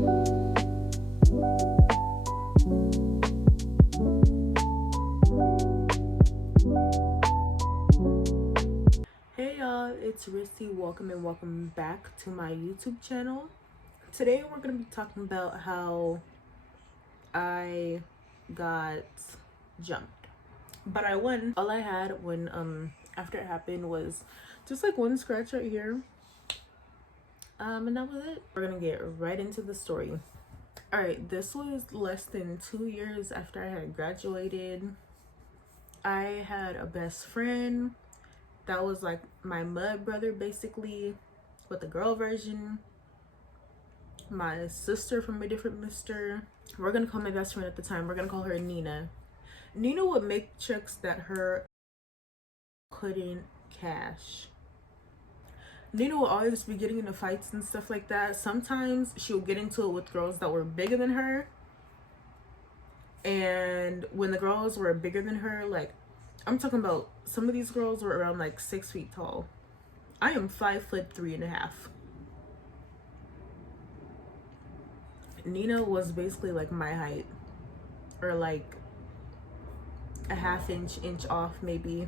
Hey y'all, it's Rissy. Welcome back to my YouTube channel. Today we're going to be talking about how I got jumped. But I won. All I had when after it happened was just like one scratch right here. And that was it. We're going to get right into the story. Alright, this was less than 2 years after I had graduated. I had a best friend that was like my mud brother, basically, with the girl version. My sister from a different mister. We're gonna call my best friend at the time, we're gonna call her Nina. Nina would make checks that her couldn't cash. Nina will always be getting into fights and stuff like that. Sometimes she'll get into it with girls that were bigger than her. And when the girls were bigger than her, like, I'm talking about some of these girls were around like 6 feet tall. I am 5'3.5". Nina was basically like my height, or like a inch off maybe.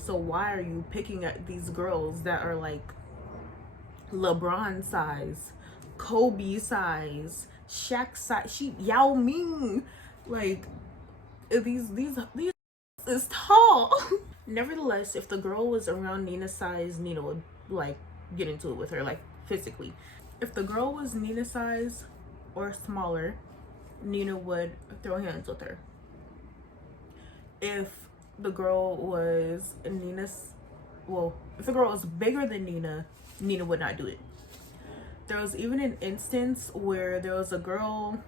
So why are you picking at these girls that are like LeBron size, Kobe size, Shaq size, Yao Ming, like these is tall. Nevertheless, if the girl was around Nina's size, Nina would like get into it with her, like physically. If the girl was Nina's size or smaller, Nina would throw hands with her. If the girl was if the girl was bigger than Nina, Nina would not do it. There was even an instance where there was a girl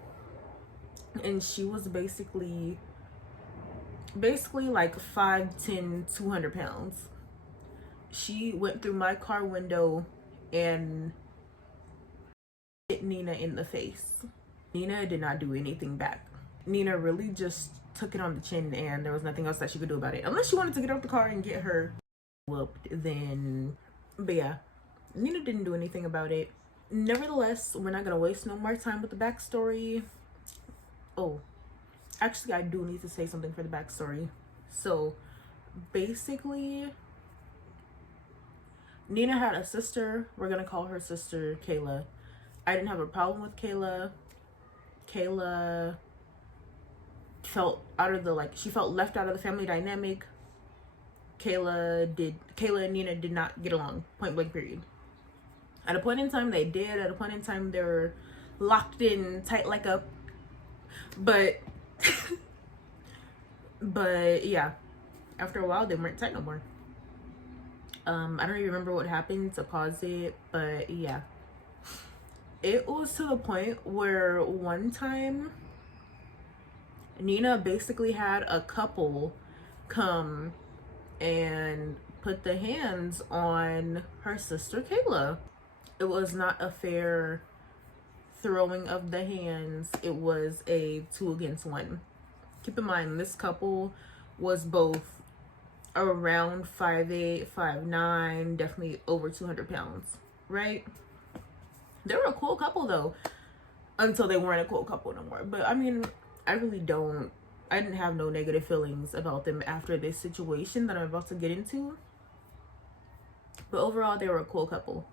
and she was basically like 5'10", 200 pounds. She went through my car window and hit Nina in the face. Nina did not do anything back. Nina really just took it on the chin, and there was nothing else that she could do about it. Unless she wanted to get out the car and get her whooped, then... But yeah, Nina didn't do anything about it. Nevertheless, we're not gonna waste no more time with the backstory. Oh, actually, I do need to say something for the backstory. So, basically, Nina had a sister. We're gonna call her sister Kayla. I didn't have a problem with Kayla. Kayla felt she felt left out of the family dynamic. Kayla and Nina did not get along, point blank period. At a point in time they did. At a point in time they were locked in tight like a... But yeah, after a while they weren't tight no more. I don't even remember what happened to cause it, but yeah. It was to the point where one time Nina basically had a couple come and put the hands on her sister Kayla. It was not a fair throwing of the hands. It was a 2 against 1. Keep in mind, this couple was both around 5'8", 5'9", definitely over 200 pounds, right? They were a cool couple though, until they weren't a cool couple no more. But I mean, I didn't have no negative feelings about them after this situation that I'm about to get into. But overall, they were a cool couple.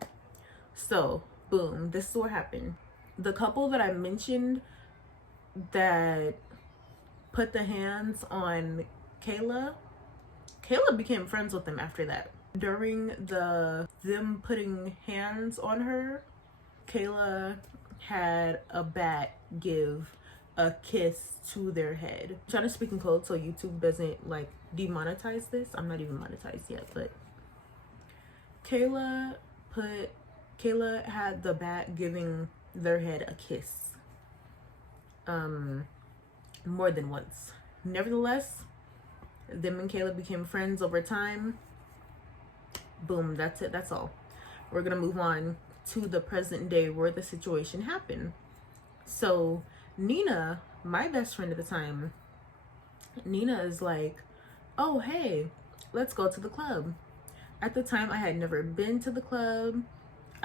So, boom, this is what happened. The couple that I mentioned that put the hands on Kayla became friends with them after that. During them putting hands on her, Kayla had a bat give a kiss to their head. I'm trying to speak in code so YouTube doesn't like demonetize this. I'm not even monetized yet, but Kayla had the bat giving their head a kiss more than once. Nevertheless, them and Kayla became friends over time. Boom, that's it, that's all. We're gonna move on to the present day where the situation happened. So Nina, my best friend at the time, Nina is like, oh hey, let's go to the club. At the time I had never been to the club.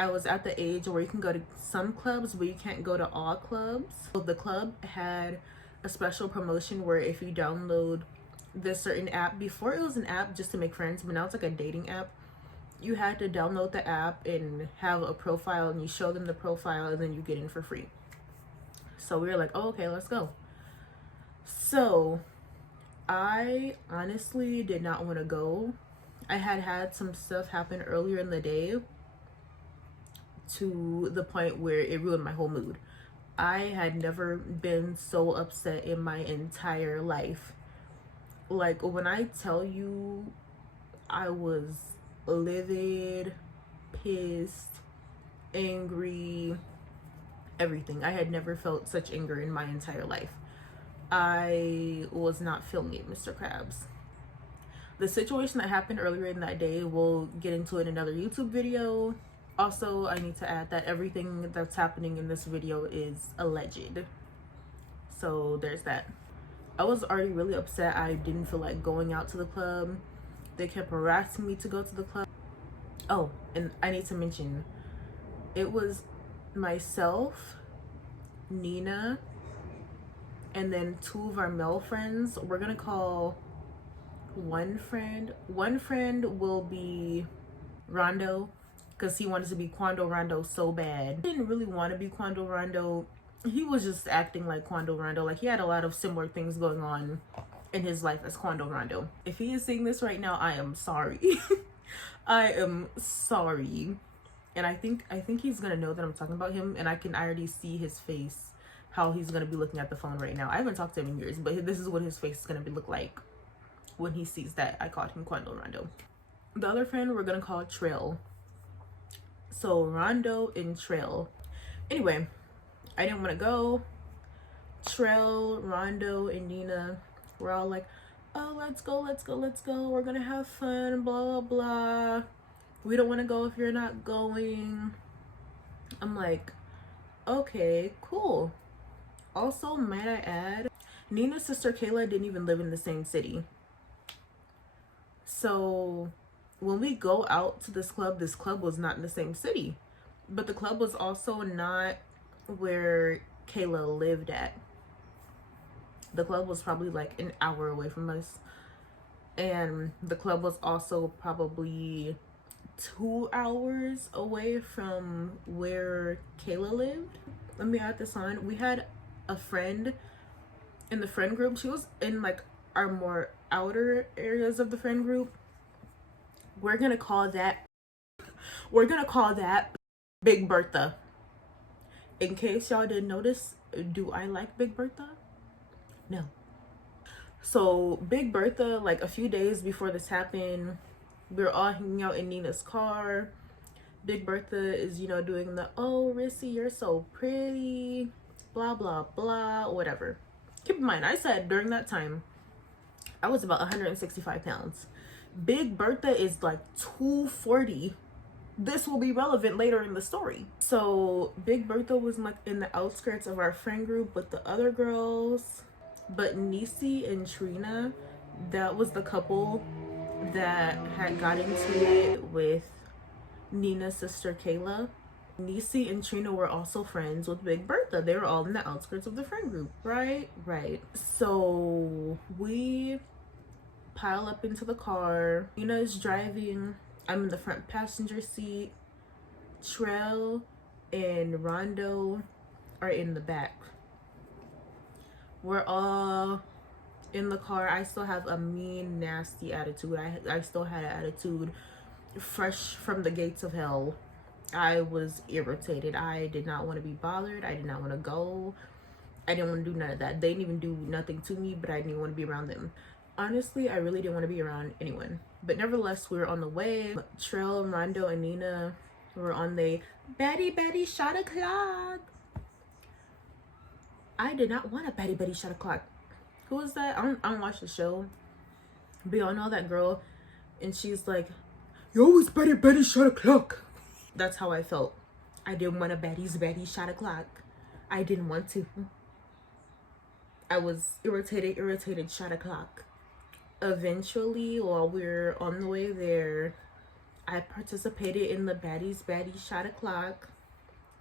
I was at the age where you can go to some clubs, but you can't go to all clubs. So the club had a special promotion where if you download this certain app, before it was an app just to make friends, but now it's like a dating app. You had to download the app and have a profile, and you show them the profile, and then you get in for free. So we were like, oh, okay, let's go. So I honestly did not want to go. I had some stuff happen earlier in the day to the point where it ruined my whole mood. I had never been so upset in my entire life. Like, when I tell you I was livid, pissed, angry, everything. I had never felt such anger in my entire life. I was not feeling it, Mr. Krabs. The situation that happened earlier in that day, we'll get into it in another YouTube video. Also, I need to add that everything that's happening in this video is alleged. So there's that. I was already really upset. I didn't feel like going out to the club. They kept harassing me to go to the club. Oh, and I need to mention, it was myself, Nina, and then two of our male friends. We're gonna call one friend will be Rondo, because he wanted to be Quando Rondo so bad. He didn't really want to be Quando Rondo. He was just acting like Quando Rondo. Like, he had a lot of similar things going on in his life as Quando Rondo. If he is seeing this right now, I am sorry. I am sorry. And I think he's gonna know that I'm talking about him, and I can already see his face, how he's gonna be looking at the phone right now. I haven't talked to him in years, but this is what his face is gonna look like when he sees that I called him Quando Rondo. The other friend we're gonna call Trail. So Rondo and Trail. Anyway, I didn't want to go. Trail, Rondo, and Nina were all like, oh, let's go. We're gonna have fun, blah, blah, blah. We don't want to go if you're not going. I'm like, okay, cool. Also, might I add, Nina's sister Kayla didn't even live in the same city. So when we go out to this club was not in the same city. But the club was also not where Kayla lived at. The club was probably like an hour away from us. And the club was also probably 2 hours away from where Kayla lived. Let me add this on. We had a friend in the friend group. She was in like our more outer areas of the friend group. We're gonna call that Big Bertha. In case y'all didn't notice, do I like Big Bertha? No. So Big Bertha, like a few days before this happened, we were all hanging out in Nina's car. Big Bertha is, you know, doing the, oh, Rissy, you're so pretty, blah, blah, blah, whatever. Keep in mind, I said during that time, I was about 165 pounds. Big Bertha is like 240. This will be relevant later in the story. So Big Bertha was like in the outskirts of our friend group with the other girls. But Nisi and Trina, that was the couple that had got into it with Nina's sister Kayla. Nisi and Trina were also friends with Big Bertha. They were all in the outskirts of the friend group, right? So we pile up into the car. Nina is driving. I'm in the front passenger seat. Trell and Rondo are in the back. We're all in the car. I still have a mean, nasty attitude. I still had an attitude fresh from the gates of hell. I was irritated. I did not want to be bothered. I did not want to go. I didn't want to do none of that. They didn't even do nothing to me, but I didn't want to be around them. Honestly, I really didn't want to be around anyone. But nevertheless, we were on the way. Trell, Rondo, and Nina were on the Betty shot o'clock. I did not want a Betty shot o'clock. Who is that? I don't watch the show. But y'all know that girl. And she's like, yo, it's Betty shot o'clock. That's how I felt. I didn't want a Betty shot o'clock. I didn't want to. I was irritated shot o'clock. Eventually, while we're on the way there, I participated in the baddie shot o'clock.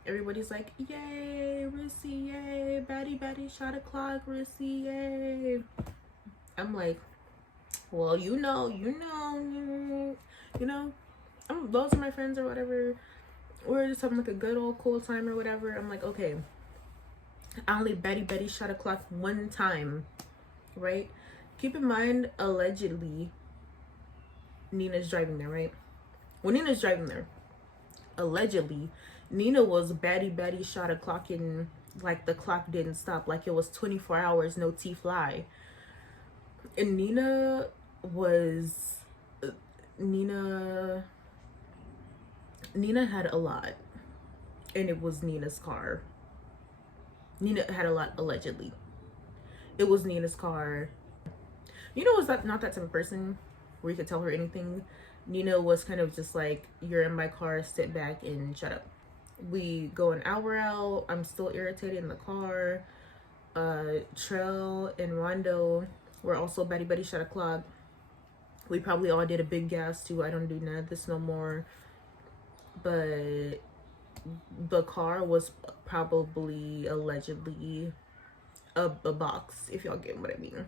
Everybody's like, yay, Rissy, yay, baddie shot o'clock, Rissy, yay. I'm like, well, you know, those are my friends or whatever. We're just having like a good old cool time or whatever. I'm like, okay, I only baddie shot o'clock one time, right? Keep in mind, allegedly, Nina's driving there, right? When Nina's driving there, allegedly, Nina was baddie shot o'clock and like the clock didn't stop, like it was 24 hours, no T fly. And Nina had a lot, and it was Nina's car. Nina had a lot, allegedly. It was Nina's car. Nina was not that type of person where you could tell her anything. Nina was kind of just like, you're in my car, sit back and shut up. We go an hour out. I'm still irritated in the car. Trell and Rondo were also baddie shot o'clock. We probably all did a big gas too. I don't do none of this no more. But the car was probably allegedly a box, if y'all get what I mean.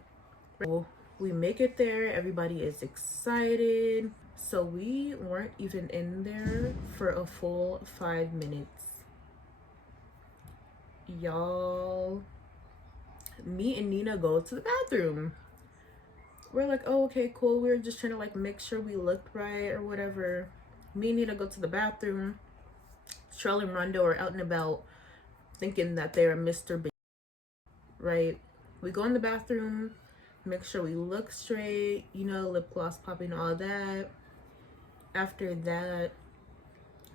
So we make it there. Everybody is excited. So we weren't even in there for a full 5 minutes. Y'all, me and Nina go to the bathroom. We're like, oh, okay, cool. We're just trying to like make sure we looked right or whatever. Me and Nina go to the bathroom. Trell and Rondo are out and about thinking that they're Mr. Big, right? We go in the bathroom, make sure we look straight, lip gloss popping, all that. After that,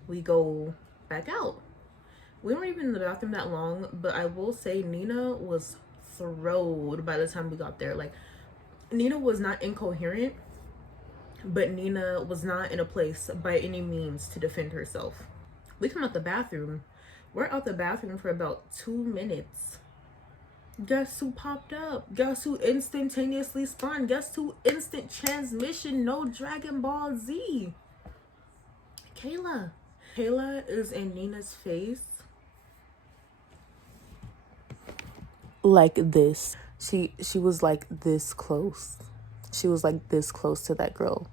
we go back out. We weren't even in the bathroom that long, but I will say Nina was throwed by the time we got there. Like, Nina was not incoherent, but Nina was not in a place by any means to defend herself. We come out the bathroom. We're out the bathroom for about 2 minutes. Guess who popped up? Guess who instantaneously spawned? Guess who instant transmission? No Dragon Ball Z. Kayla. Kayla is in Nina's face. Like this. She was like this close. She was like this close to that girl.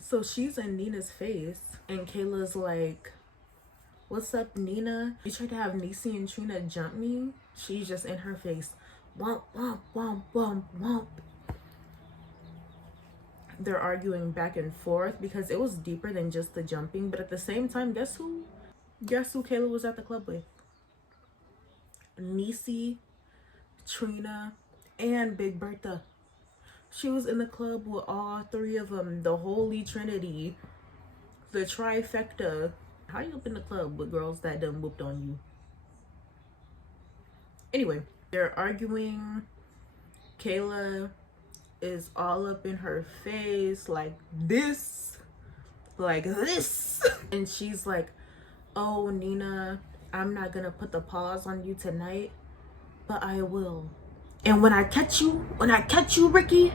So she's in Nina's face, and Kayla's like, what's up, Nina? You tried to have Niecy and Trina jump me? She's just in her face. Womp, womp, womp, womp, womp. They're arguing back and forth because it was deeper than just the jumping. But at the same time, guess who Kayla was at the club with? Niecy, Trina, and Big Bertha. She was in the club with all three of them. The Holy Trinity. The trifecta. How you up in the club with girls that done whooped on you? Anyway, they're arguing. Kayla is all up in her face like this. And she's like, oh, Nina, I'm not gonna put the paws on you tonight, but I will. And when I catch you, Ricky,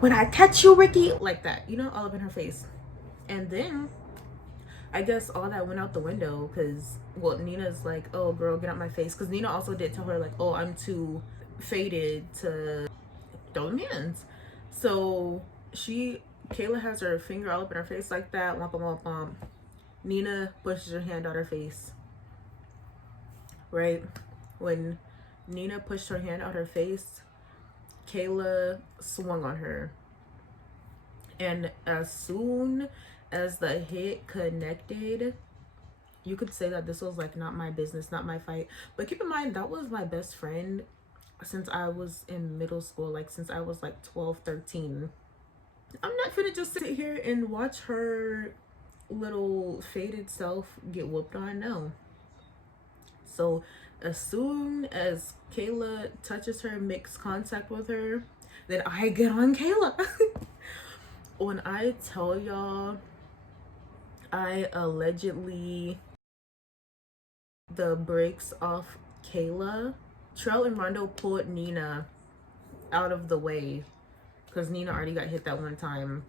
when I catch you, Ricky, like that, all up in her face. And then I guess all that went out the window because, Nina's like, oh, girl, get out my face. Because Nina also did tell her, like, oh, I'm too faded to throw them hands. So Kayla has her finger all up in her face like that. Womp, womp, womp. Nina pushes her hand out her face. Right? When Nina pushed her hand out her face, Kayla swung on her. And as soon as the hit connected, you could say that this was like not my business, not my fight. But keep in mind, that was my best friend since I was in middle school, like since I was like 12, 13. I'm not gonna just sit here and watch her little faded self get whooped on. No. So as soon as Kayla touches her, makes contact with her, then I get on Kayla. When I tell y'all, I allegedly the brakes off Kayla, Trell and Rondo pulled Nina out of the way because Nina already got hit that one time.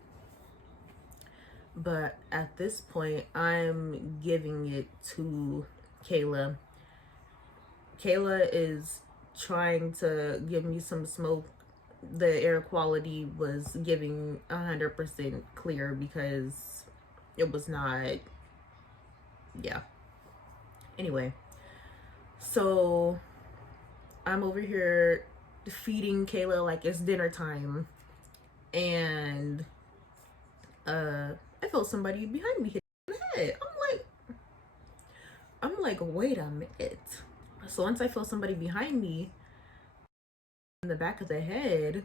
But at this point, I'm giving it to Kayla. Kayla is trying to give me some smoke. The air quality was giving 100% clear because it was not, yeah. Anyway, so I'm over here feeding Kayla like it's dinner time, and I felt somebody behind me hit the head. I'm like, wait a minute. So once I feel somebody behind me in the back of the head,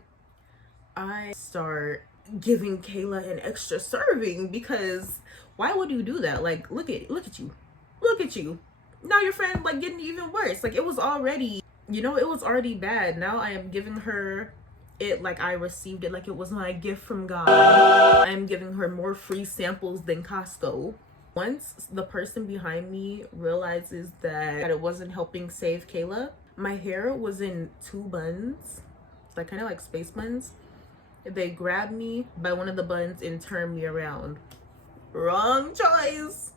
I start giving Kayla an extra serving because why would you do that? Like, look at you. Look at you. Now your friend like getting even worse. Like it was already, it was already bad. Now I am giving her it like I received it, like it was my gift from God. I am giving her more free samples than Costco. Once the person behind me realizes that it wasn't helping save Kayla, my hair was in two buns, like kind of like space buns. They grabbed me by one of the buns and turned me around. Wrong choice.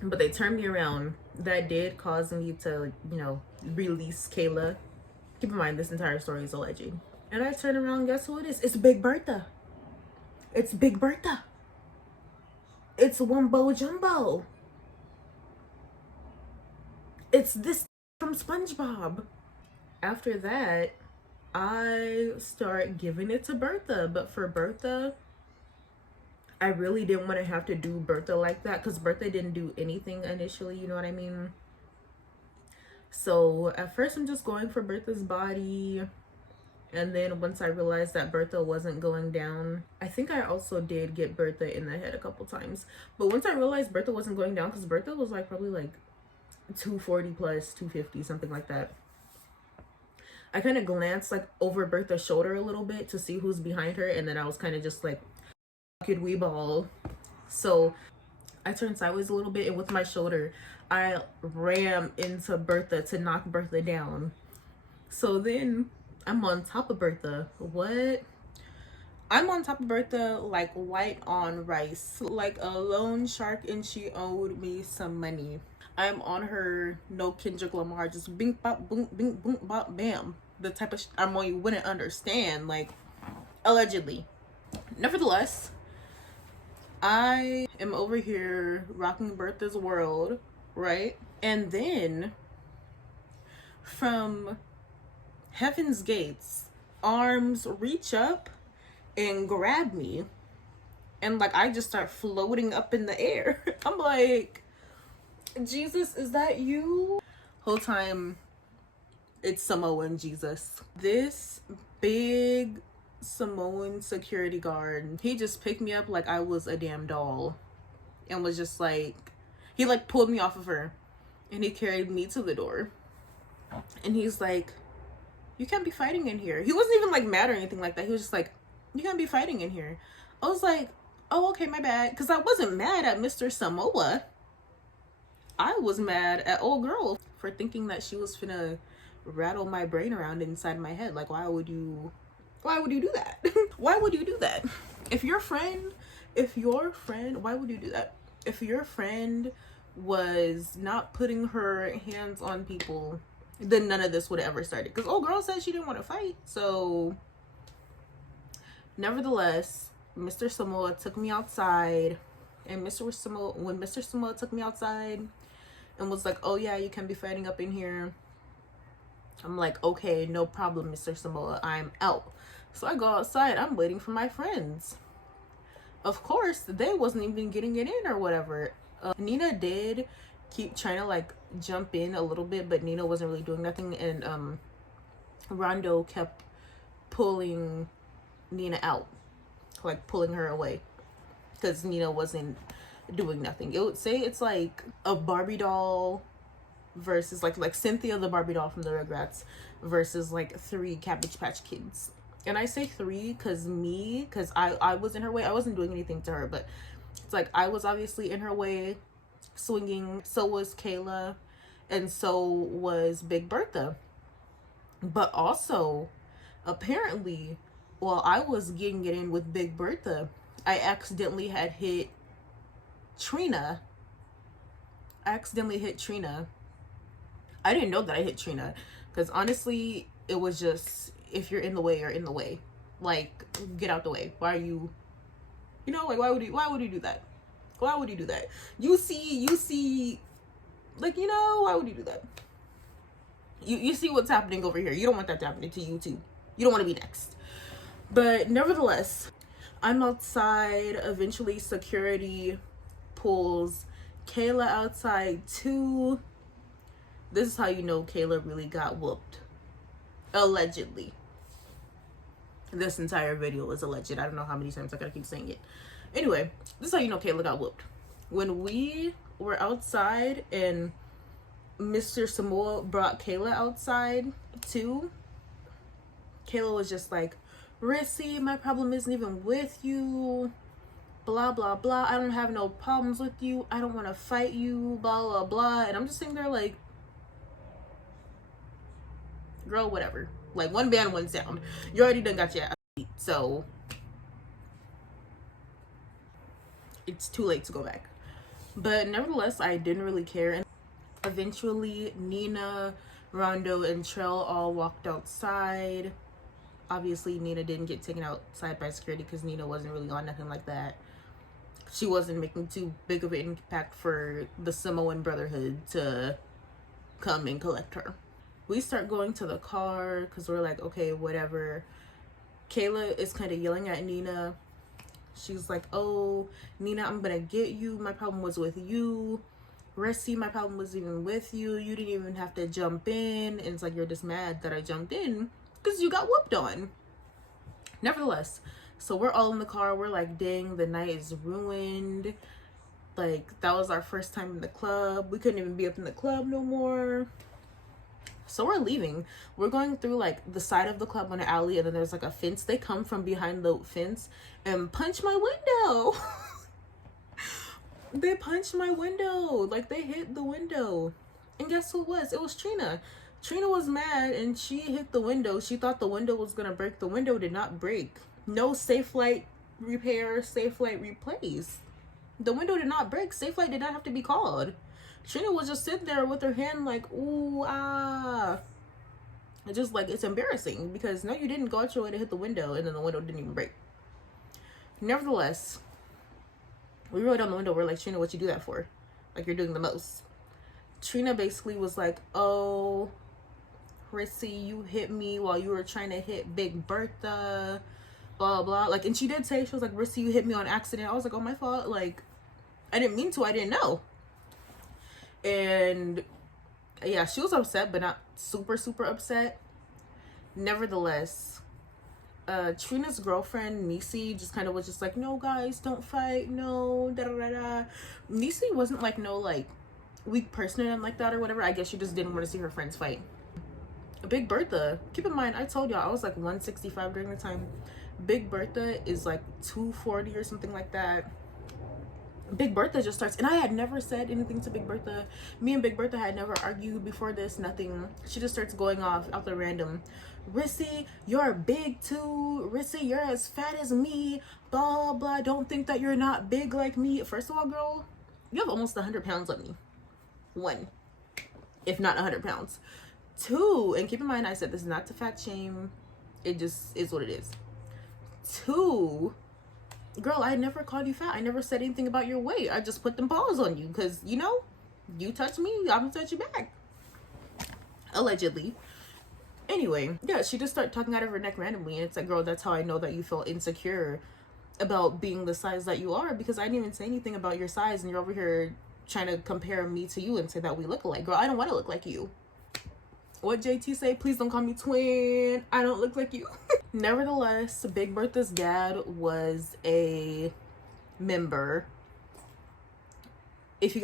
But they turned me around. That did cause me to, release Kayla. Keep in mind, this entire story is alleged. And I turn around, guess who it is? It's Big Bertha. It's Big Bertha. It's Wumbo Jumbo. It's this from SpongeBob. After that, I start giving it to Bertha. But for Bertha, I really didn't want to have to do Bertha like that because Bertha didn't do anything initially, you know what I mean? So at first I'm just going for Bertha's body. And then once I realized that Bertha wasn't going down, I think I also did get Bertha in the head a couple times. But once I realized Bertha wasn't going down, because Bertha was like probably like 240 plus, 250, something like that. I kind of glanced like over Bertha's shoulder a little bit to see who's behind her. And then I was kind of just like, could we ball? So I turned sideways a little bit, and with my shoulder, I rammed into Bertha to knock Bertha down. So then I'm on top of Bertha. What? I'm on top of Bertha like white on rice, like a loan shark, and she owed me some money. I'm on her, no Kendrick Lamar, just bing bop boom bing boom bop bam. The type of I'm on you wouldn't understand, like allegedly. Nevertheless, I am over here rocking Bertha's world, right? And then from heaven's gates, arms reach up and grab me. And like I just start floating up in the air. I'm like, Jesus, is that you? Whole time it's Samoan Jesus. This big Samoan security guard, he just picked me up like I was a damn doll and was just like, he like pulled me off of her and he carried me to the door. And he's like, you can't be fighting in here. He wasn't even like mad or anything like that. He was just like, you can't be fighting in here. I was like, oh, okay, my bad. Because I wasn't mad at Mr. Samoa. I was mad at old girl for thinking that she was finna rattle my brain around inside my head. Like, why would you do that? Why would you do that? If your friend, why would you do that? If your friend was not putting her hands on people, then none of this would have ever started. Because old girl said she didn't want to fight. So nevertheless, Mr. Samoa took me outside. And when Mr. Samoa took me outside and was like, oh yeah, you can be fighting up in here, I'm like, okay, no problem, Mr. Samoa, I'm out. So I go outside. I'm waiting for my friends. Of course, they wasn't even getting it in or whatever. Nina did keep trying to like jump in a little bit, but Nina wasn't really doing nothing. And Rondo kept pulling Nina out, like pulling her away, because Nina wasn't doing nothing. It would say it's like a Barbie doll versus like Cynthia the Barbie doll from the Rugrats versus like 3 Cabbage Patch Kids. And I say 3 because I was in her way. I wasn't doing anything to her, but it's like I was obviously in her way swinging. So was Kayla, and so was Big Bertha. But also, apparently, while I was getting it in with Big Bertha, I accidentally had hit Trina. I accidentally hit Trina. I didn't know that I hit Trina, because honestly, it was just, if you're in the way, you're in the way. Like, get out the way. Why are you, like, why would you do that? Why would you do that? You see, like, why would you do that? You see what's happening over here. You don't want that to happen to you too. You don't want to be next. But nevertheless, I'm outside. Eventually, security pulls Kayla outside too. This is how you know Kayla really got whooped. Allegedly. This entire video is alleged. I don't know how many times I gotta keep saying it. Anyway, this is how you know Kayla got whooped. When we were outside and Mr. Samoa brought Kayla outside too, Kayla was just like, Rissy, my problem isn't even with you. Blah, blah, blah. I don't have no problems with you. I don't want to fight you. Blah, blah, blah. And I'm just sitting there like, girl, whatever. Like, one band, one sound. You already done got your ass beat. So, it's too late to go back. But nevertheless, I didn't really care. And eventually, Nina, Rondo, and Trell all walked outside. Obviously, Nina didn't get taken outside by security because Nina wasn't really on nothing like that. She wasn't making too big of an impact for the Samoan Brotherhood to come and collect her. We start going to the car because we're like, okay, whatever. Kayla is kind of yelling at Nina. She's like, oh, Nina, I'm going to get you. My problem was with you. Rissy, my problem was even with you. You didn't even have to jump in. And it's like, you're just mad that I jumped in because you got whooped on. Nevertheless, so we're all in the car. We're like, dang, the night is ruined. Like, that was our first time in the club. We couldn't even be up in the club no more. So we're leaving. We're going through like the side of the club on an alley, and then there's like a fence. They come from behind the fence and punch my window. They punched my window. Like, they hit the window. And guess who it was? It was Trina. Trina was mad and she hit the window. She thought the window was gonna break. The window did not break. No Safe Light repair, Safe Light replace. The window did not break. Safe Light did not have to be called. Trina was just sitting there with her hand like, ooh, ah. It's just like, it's embarrassing because no, you didn't go out your way to hit the window and then the window didn't even break. Nevertheless, we rolled down the window. We're like, Trina, what you do that for? Like, you're doing the most. Trina basically was like, oh, Rissy, you hit me while you were trying to hit Big Bertha, blah, blah. Like, and she did say, she was like, Rissy, you hit me on accident. I was like, oh, my fault. Like, I didn't mean to. I didn't know. And yeah, she was upset, but not super, super upset. Nevertheless, Trina's girlfriend, Nisi, just kind of was just like, no, guys, don't fight. No, da da da da. Nisi wasn't like, no, like, weak person and like that or whatever. I guess she just didn't want to see her friends fight. Big Bertha, keep in mind, I told y'all I was like 165 during the time. Big Bertha is like 240 or something like that. Big Bertha just starts, and I had never said anything to Big Bertha. Me and Big Bertha had never argued before this, nothing. She just starts going off out the random. Rissy, you're big too. Rissy, you're as fat as me. Blah, blah. Don't think that you're not big like me. First of all, girl, you have almost 100 pounds on me. One, if not 100 pounds. Two, and keep in mind, I said this is not to fat shame. It just is what it is. Two, girl, I never called you fat. I never said anything about your weight. I just put them paws on you because, you know, you touch me, I'm gonna touch you back. Allegedly. Anyway, yeah, she just started talking out of her neck randomly. And it's like, girl, that's how I know that you feel insecure about being the size that you are, because I didn't even say anything about your size and you're over here trying to compare me to you and say that we look alike. Girl, I don't want to look like you. What JT say? Please don't call me twin. I don't look like you. Nevertheless, Big Bertha's dad was a member. If you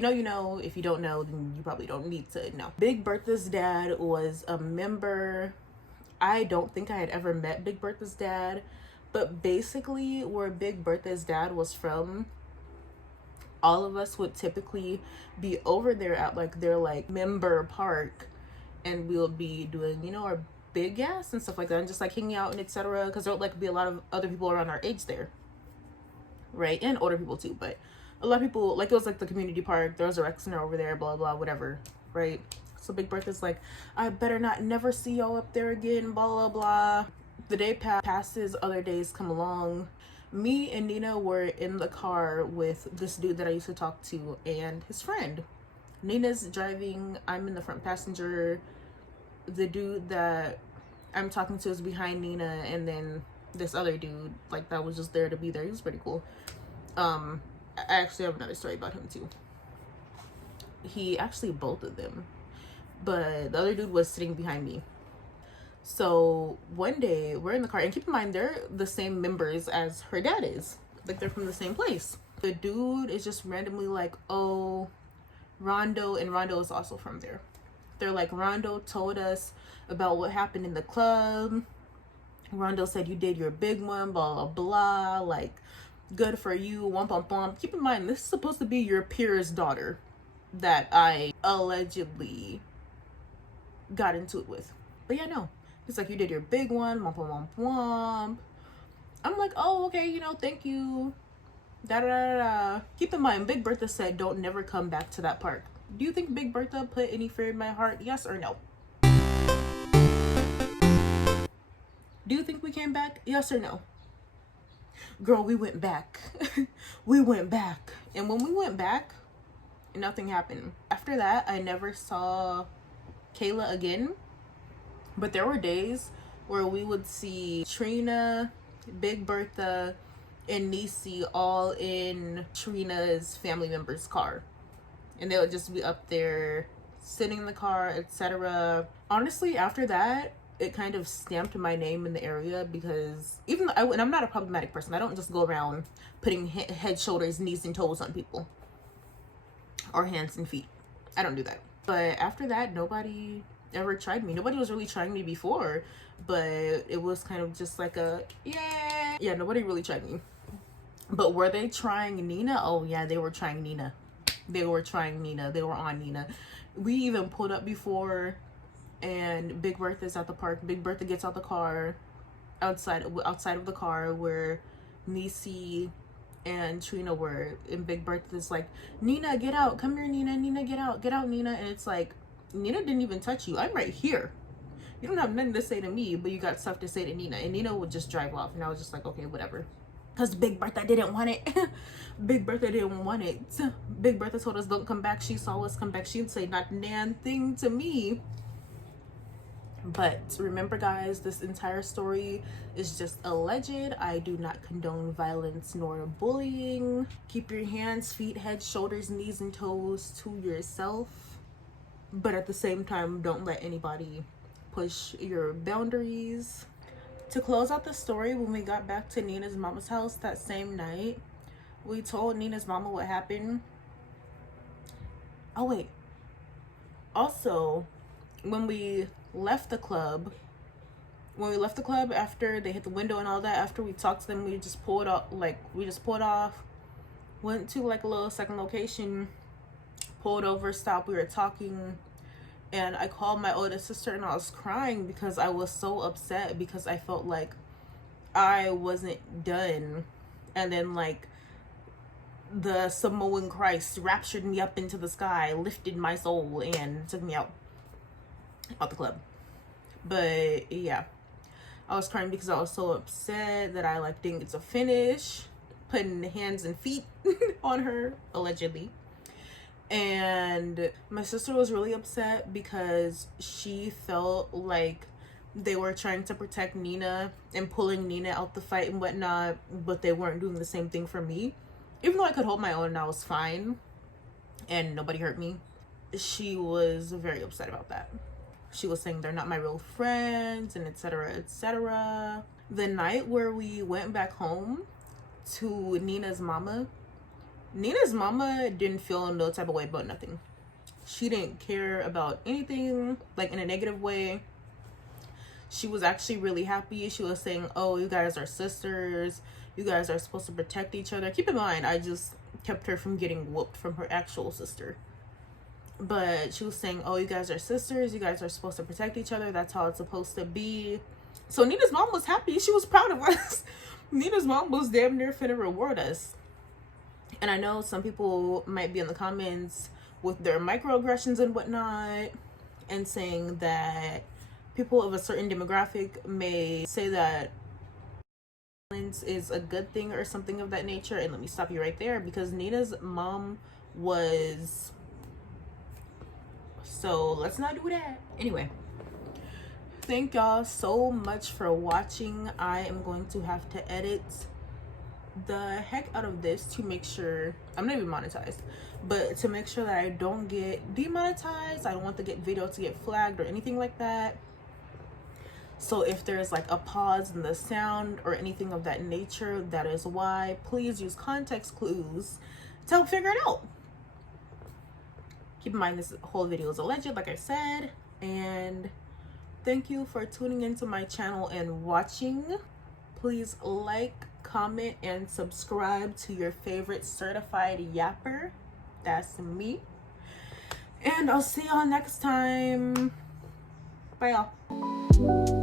know, you know. If you don't know, then you probably don't need to know. Big Bertha's dad was a member. I don't think I had ever met Big Bertha's dad, but basically where Big Bertha's dad was from, all of us would typically be over there at like their like member park, and we'll be doing, you know, our big gas and stuff like that, and just like hanging out and etc. Because there would like be a lot of other people around our age there, right? And older people too, but a lot of people, like, it was like the community park, there was a rec center over there, blah blah whatever, right? So Big Bertha's like, I better not never see y'all up there again, blah blah blah. The day passes, other days come along. Me and Nina were in the car with this dude that I used to talk to and his friend. Nina's driving, I'm in the front passenger. The dude that I'm talking to is behind Nina, and then this other dude, like, that was just there to be there. He was pretty cool. I actually have another story about him too. He actually, both of them, but the other dude was sitting behind me. So one day we're in the car, and keep in mind they're the same members as her dad is, like they're from the same place. The dude is just randomly like, oh, Rondo, and Rondo is also from there. They're like, Rondo told us about what happened in the club. Rondo said you did your big one, blah blah blah, like, good for you, womp womp womp. Keep in mind, this is supposed to be your peer's daughter that I allegedly got into it with. But yeah, no. It's like, you did your big one, womp womp womp. I'm like, oh, okay, you know, thank you. Da da da da. Keep in mind, Big Bertha said don't never come back to that park. Do you think Big Bertha put any fear in my heart? Yes or no? Do you think we came back? Yes or no? Girl, we went back. We went back. And when we went back, nothing happened. After that, I never saw Kayla again. But there were days where we would see Trina, Big Bertha, and Niecy all in Trina's family member's car. And they would just be up there, sitting in the car, etc. Honestly, after that, it kind of stamped my name in the area, because even though and I'm not a problematic person, I don't just go around putting head, shoulders, knees, and toes on people. Or hands and feet. I don't do that. But after that, nobody ever tried me. Nobody was really trying me before, but it was kind of just like a, yeah, nobody really tried me. But were they trying Nina? Oh yeah, they were trying Nina. They were trying Nina. They were on Nina. We even pulled up before, and Big Bertha's at the park. Big Bertha gets out the car, outside of the car where Niecy and Trina were, and Big Bertha's like, Nina, get out, come here, Nina, get out, Nina. And it's like, Nina didn't even touch you. I'm right here. You don't have nothing to say to me, but you got stuff to say to Nina. And Nina would just drive off, and I was just like, okay, whatever. Because Big Bertha didn't want it. Big Bertha didn't want it. Big Bertha told us don't come back. She saw us come back. She'd say not a damn thing to me. But remember, guys, this entire story is just alleged. I do not condone violence nor bullying. Keep your hands, feet, head, shoulders, knees, and toes to yourself. But at the same time, don't let anybody push your boundaries. To close out the story, when we got back to Nina's mama's house that same night, we told Nina's mama what happened. Oh, wait. Also, when we left the club after they hit the window and all that, after we talked to them, we just pulled off, went to like a little second location, pulled over, stopped, we were talking, and I called my oldest sister, and I was crying because I was so upset, because I felt like I wasn't done. And then, like, the Samoan Christ raptured me up into the sky, lifted my soul, and took me out the club. But yeah, I was crying because I was so upset that I didn't get to finish putting hands and feet on her, allegedly. And my sister was really upset because she felt like they were trying to protect Nina and pulling Nina out the fight and whatnot, but they weren't doing the same thing for me. Even though I could hold my own and I was fine and nobody hurt me, she was very upset about that. She was saying they're not my real friends, and etc., etc. The night where we went back home to Nina's mama didn't feel no type of way about nothing. She didn't care about anything, like, in a negative way. She was actually really happy. She was saying, oh, you guys are sisters. You guys are supposed to protect each other. Keep in mind, I just kept her from getting whooped from her actual sister. But she was saying, oh, you guys are sisters. You guys are supposed to protect each other. That's how it's supposed to be. So Nina's mom was happy. She was proud of us. Nina's mom was damn near finna reward us. And I know some people might be in the comments with their microaggressions and whatnot, and saying that people of a certain demographic may say that violence is a good thing or something of that nature. And let me stop you right there, because Nina's mom was, so let's not do that. Anyway, thank y'all so much for watching. I am going to have to edit the heck out of this to make sure I'm not even monetized, but to make sure that I don't get demonetized. I don't want the video to get flagged or anything like that. So if there's like a pause in the sound or anything of that nature, that is why. Please use context clues to help figure it out. Keep in mind this whole video is alleged, like I said, and thank you for tuning into my channel and watching. Please like, comment, and subscribe to your favorite certified yapper. That's me. And I'll see y'all next time. Bye, y'all.